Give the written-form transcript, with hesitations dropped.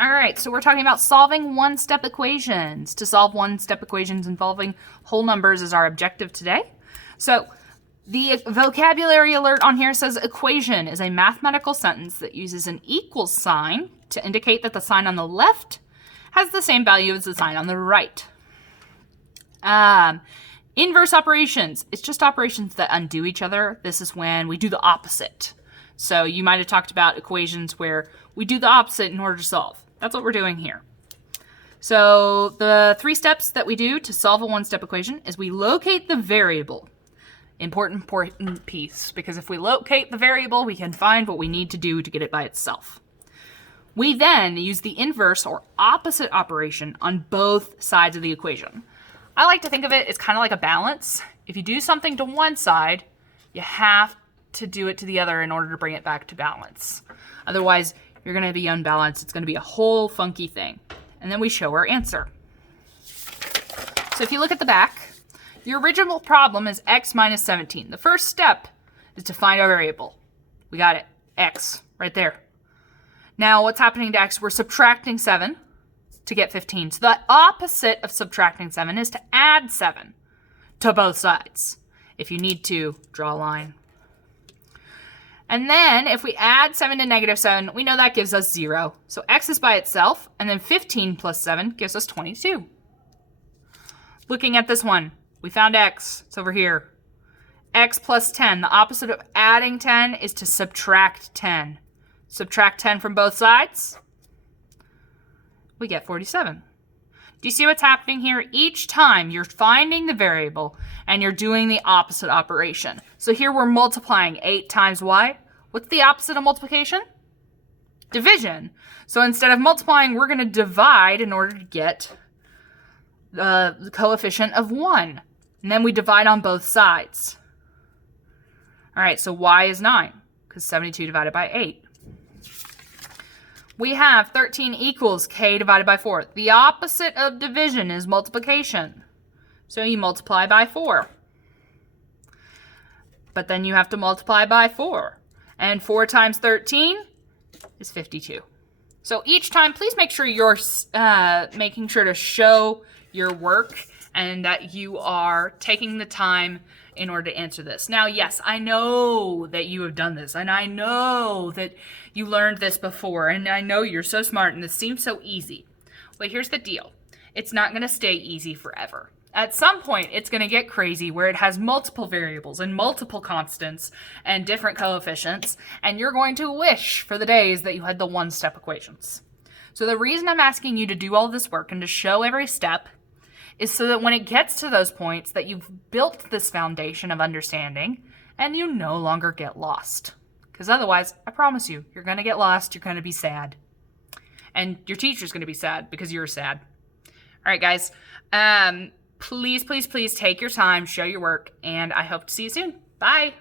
All right, so we're talking about solving one-step equations. To solve one-step equations involving whole numbers is our objective today. So the vocabulary alert on here says equation is a mathematical sentence that uses an equal sign to indicate that the sign on the left has the same value as the sign on the right. Inverse operations, it's just operations that undo each other. This is when we do the opposite. So you might have talked about equations where we do the opposite in order to solve. That's what we're doing here. So the 3 steps that we do to solve a one-step equation is we locate the variable. Important piece, because if we locate the variable, we can find what we need to do to get it by itself. We then use the inverse or opposite operation on both sides of the equation. I like to think of it as kind of like a balance. If you do something to one side, you have to do it to the other in order to bring it back to balance. Otherwise, you're going to be unbalanced. It's going to be a whole funky thing. And then we show our answer. So if you look at the back, the original problem is x minus 17. The first step is to find our variable. We got it, x, right there. Now what's happening to x? We're subtracting 7 to get 15. So the opposite of subtracting 7 is to add 7 to both sides. If you need to, draw a line. And then if we add 7 to negative 7, we know that gives us 0. So x is by itself, and then 15 plus 7 gives us 22. Looking at this one, we found x. It's over here. X plus 10. The opposite of adding 10 is to subtract 10. Subtract 10 from both sides. We get 47. Do you see what's happening here? Each time you're finding the variable and you're doing the opposite operation. So here we're multiplying 8 times y. What's the opposite of multiplication? Division. So instead of multiplying, we're going to divide in order to get the coefficient of 1. And then we divide on both sides. All right, so y is 9, because 72 divided by 8. We have 13 equals k divided by 4. The opposite of division is multiplication. So you multiply by 4. But then you have to multiply by 4. And 4 times 13 is 52. So each time, please make sure you're making sure to show your work and that you are taking the time in order to answer this. Now, yes, I know that you have done this, and I know that you learned this before, and I know you're so smart, and this seems so easy. But here's the deal. It's not going to stay easy forever. At some point, it's going to get crazy where it has multiple variables and multiple constants and different coefficients, and you're going to wish for the days that you had the one-step equations. So the reason I'm asking you to do all this work and to show every step is so that when it gets to those points that you've built this foundation of understanding and you no longer get lost. Because otherwise, I promise you, you're going to get lost, you're going to be sad. And your teacher's going to be sad because you're sad. All right, guys. Please, please, please take your time, show your work, and I hope to see you soon. Bye.